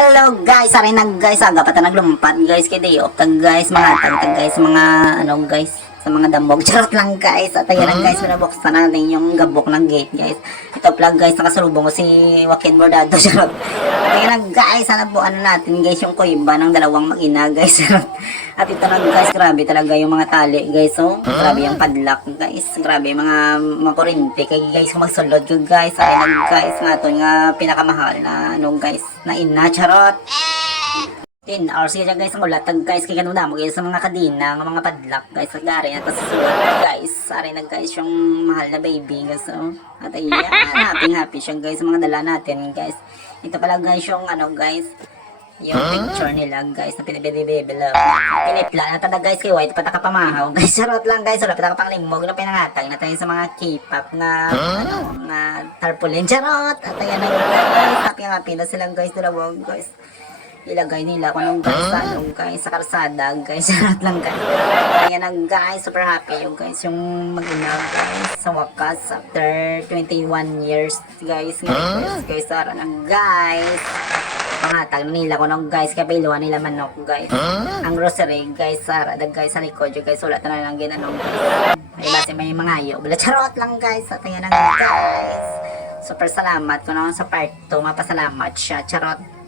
Hello guys, aray na guys, aga pa ta naglumpat guys kay day off tag guys, mga tag guys, mga ano guys, sa mga dambog. Charot lang guys. At ayan lang guys, binabuksan natin yung gabok ng gate guys. Ito plug guys, nakasalubong ko si Joaquin Bordado. Charot. At ayan lang guys, sana po ano natin guys, yung kuiba ng dalawang mag-ina guys. At ito lang guys, grabe talaga yung mga tali guys. Oh, grabe yung padlock guys. Grabe mga kurente kay guys kung magsulod ko guys. Ayan lang guys, nga ito nga pinakamahal na ano guys, na ina. Charot. 10 hours kaya guys ang ulatag guys kaya ganun mo guys sa mga kadina ng mga padlock guys at gari at pasusulat guys aray na guys yung mahal na baby guys oh. At ayan happy siya guys sa mga dala natin guys. Ito pala guys yung ano guys yung picture nila guys na pinabibibibib lang pinitla na tada guys kay white pataka pamahaw guys. Charot lang guys wala pataka panglimog na pinangatag na tayo sa mga K-pop na ano na tarpaulin. Charot. At ayan na guys happy na silang guys dalawang guys ilagay nila ko nung guys sa karsada guys. Charot lang guys. Ayan na guys, super happy yung guys yung mag-ina guys sa wakas after 21 years guys guys sara na guys pangatag nila ko nung guys kaya pailuan nila manok guys ang grocery guys sara dag guys sa likod yung guys ulat na lang ginanong guys ay base may mangayo bala. Charot lang guys. At ayan na guys super salamat ko naman sa part 2 mapasalamat siya. Charot.